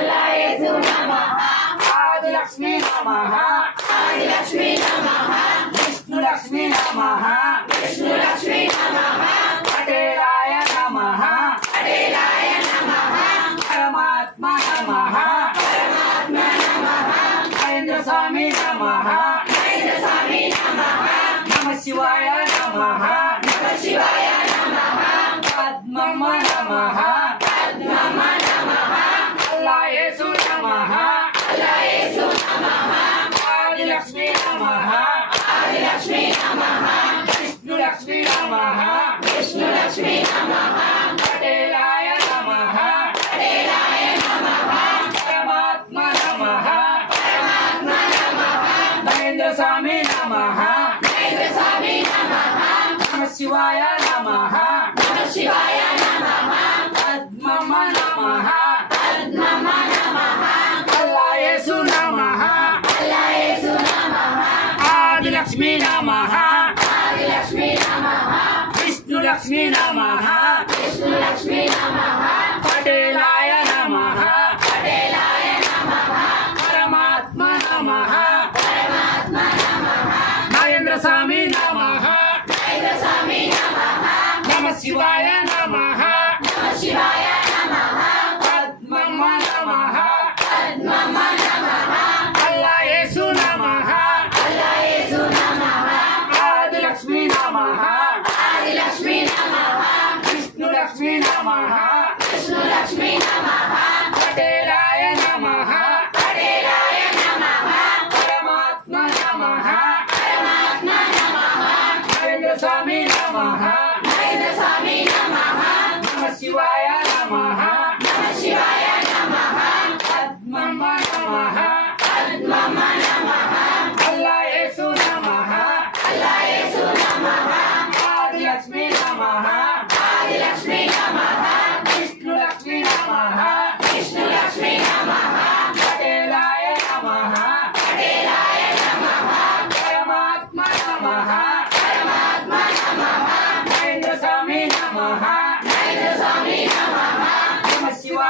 అల్లాయేసు నమః ఆదిలక్ష్మీ నమః ఆదిలక్ష్మీ నమః విష్ణులక్ష్మీ నమః విష్ణులక్ష్మీ నమః పటేలాయ నమః పటేలాయ నమః పరమాత్మ నమః పరమాత్మ నమః మహేంద్ర స్వామి నమః మహేంద్ర స్వామి నమః నమ శివాయ నమః నమ శివాయ నమః పద్మమ్మ నమః పద్మమ నమః అల్లాయేసు నమః అల్లాయేసు నమః ఆదిలక్ష్మీ నమః ఆదిలక్ష్మీ నమః విష్ణులక్ష్మీ నమః. విష్ణులక్ష్మీ నమ పటేలాయ నమ. పటేలాయ నమ పరమాత్మ నమ పరమాత్మ నమ మహేంద్ర స్వామి నమ. మహేంద్ర స్వామి నమ. నమ శివాయ నమ. నమః. విష్ణులక్ష్మీ నమః. పటేలాయ నమః. పటేలాయ నమః. పరమాత్మ నమః. పరమాత్మ నమః. స్వామి నమః.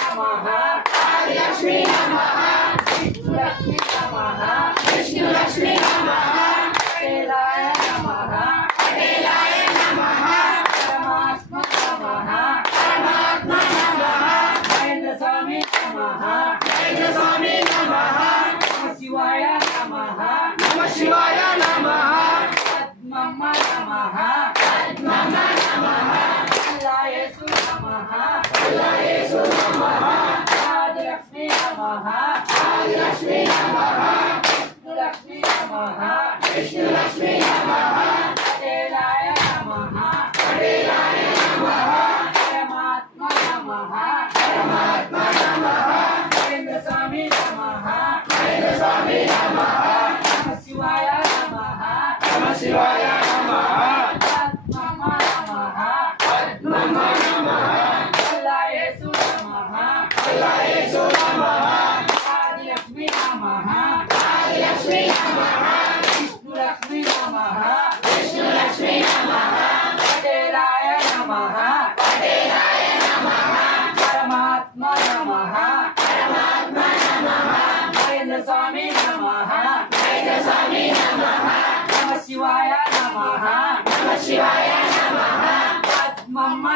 ఆదిలక్ష్మీ నమః ఆదిలక్ష్మీ నమః విష్ణులక్ష్మీ నమః విష్ణులక్ష్మీ నమః నమః. ఆదిలక్ష్మీ నమః. విష్ణులక్ష్మీ నమః. విష్ణులక్ష్మీ నమః పటేలాయ నమః పటేలాయ నమః పరమాత్మ నమః పరమాత్మ నమః స్వామి నమః స్వామి నమః నమ శివాయ నమః నమ శివాయ నమః. నమః మహేంద్ర నమః. నమ శివాయ నమః. నమ శివాయ నమః. పద్మమ్మ